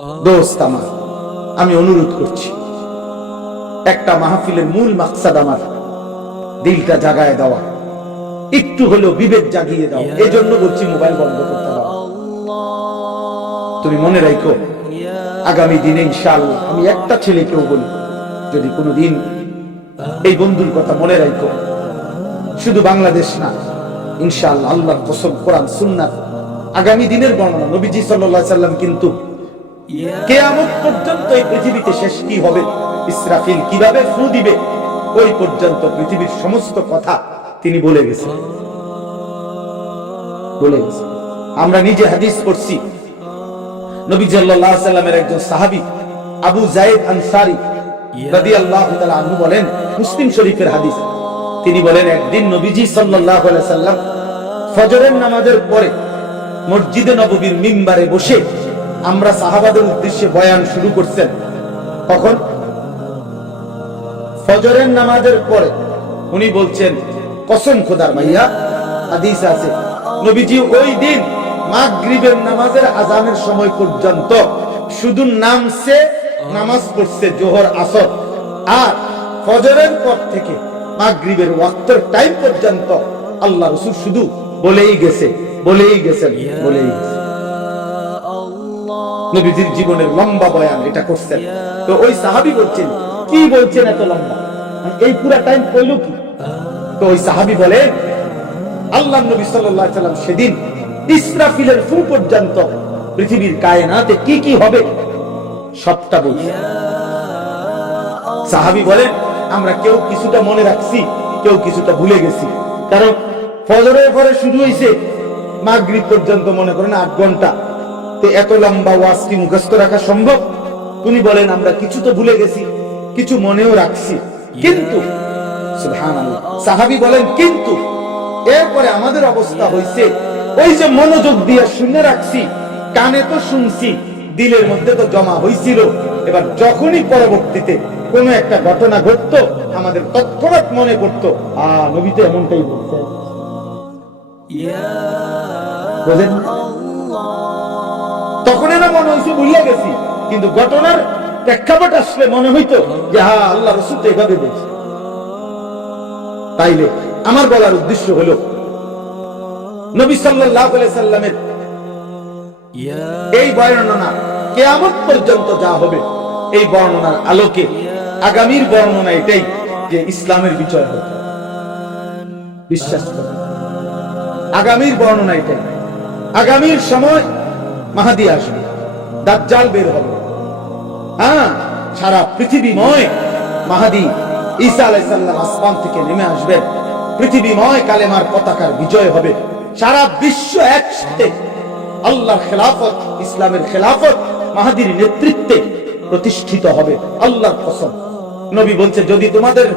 দোস্ত আমার, আমি অনুরোধ করছি, একটা মাহফিলের মূল মাকসাদ আমার দিলটা জাগায় দেওয়া, একটু হলেও বিবেক জাগিয়ে দাও। এই জন্য বলছি মোবাইল বন্ধ করতে দাও। তুমি মনে রাখো, আগামী দিনে ইনশাআল্লাহ আমি একটা ছেলেকেও বলি, যদি কোনোদিন এই বন্ধুর কথা মনে রাখো, শুধু বাংলাদেশ না, ইনশাআল্লাহ আল্লাহর কসম, কোরআন সুন্নাত আগামী দিনের বর্ণনা, নবীজি সাল্লাল্লাহু আলাইহি সাল্লাম কিন্তু কিয়ামত পর্যন্ত এই পৃথিবীতে শেষ কি হবে, ইসরাফিল কিভাবে ফু দিবে, ওই পর্যন্ত পৃথিবীর সমস্ত কথা তিনি বলে গেছেন। আমরা নিজে হাদিস পড়ছি, নবী সাল্লাল্লাহু আলাইহি সাল্লামের একজন সাহাবী আবু যায়েদ আনসারী রাদিয়াল্লাহু তাআলা আনহু বলেন, মুসলিম শরীফের হাদিস, তিনি বলেন একদিন নবীজি সাল্লাল্লাহু আলাইহি সাল্লাম ফজরের নামাজের পরে মসজিদে নববীর মিম্বারে বসে আমরা সাহাবাদের উদ্দেশ্যে বয়ান শুরু করছেন। তখন ফজরের নামাজের পরে উনি বলছেন, কসম খোদার ভাইয়া, হাদিস আছে নবীজি ওই দিন মাগরিবের নামাজের আযানের সময় পর্যন্ত শুধু নামছে, নামাজ পড়ছে জোহর আসর, আর ফজরের পর থেকে মাগরিবের ওয়াক্তের টাইম পর্যন্ত আল্লাহ রাসূল শুধু বলেই গেছেন। নবীজির জীবনের লম্বা বয়ান এটা করছেন। তো ওই সাহাবী বলছেন, কি বলছেন এত লম্বা, এই পুরো টাইম কইলো কি? তো ওই সাহাবী বলে, আল্লাহর নবী সাল্লাল্লাহু আলাইহি সাল্লাম সেদিন ইসরাফিলের ফু পর্যন্ত পৃথিবীর কায়নাতে কি কি হবে সবটা বলছেন। সাহাবী বলেন, আমরা কেউ কিছুটা মনে রাখছি, কেউ কিছুটা ভুলে গেছি, কারণ ফজরের পরে শুরু হইছে, মাগরিব পর্যন্ত মনে করেন 8 ঘন্টা, তো এত লম্বা ওয়াজ কি মুখস্থ রাখা সম্ভব? তিনি বলেন, আমরা কিছু তো ভুলে গেছি, কিছু মনেও রাখছি, কিন্তু সুবহানাল্লাহ, সাহাবী বলেন, কিন্তু এরপরে আমাদের অবস্থা হইছে, ওই যে মনোযোগ দিয়ে শুনে রাখছি, কানে তো শুনছি, দিলের মধ্যে তো জমা হইছিল, এবার যখনই পরবর্তীতে কোন একটা ঘটনা ঘটতো আমাদের তৎক্ষণাৎ মনে পড়তো, নবী তো এমনটাই বলছেন। বুঝলেন? তখন এরা মনে হয়েছে ভুলিয়ে গেছি, কিন্তু ঘটনার প্রেক্ষাপট আসলে মনে হইতো যে হ্যাঁ, আল্লাহ রাসূল তো এভাবে বলছে। তাইলে আমার বলার উদ্দেশ্য হলো, নবী সাল্লাল্লাহু আলাইহি সাল্লামের এই বর্ণনা কিয়ামত পর্যন্ত যা হবে, এই বর্ণনার আলোকে আগামীর বর্ণনা এটাই যে ইসলামের বিজয় হবে। বিশ্বাস করুন, আগামীর বর্ণনা এটাই। আগামীর সময় মাহদী আসবে, দাজ্জাল বের হবে, সারা পৃথিবীময় মাহদী ঈসা আলাইহিস সালাম আসমান থেকে নেমে আসবেন, পৃথিবীময় কালেমার পতাকার বিজয় হবে, সারা বিশ্ব একসাথে আল্লাহর খেলাফত, ইসলামের খেলাফত মাহদীর নেতৃত্বে প্রতিষ্ঠিত হবে। আল্লাহর কসম, নবী বলছে, যদি তোমাদের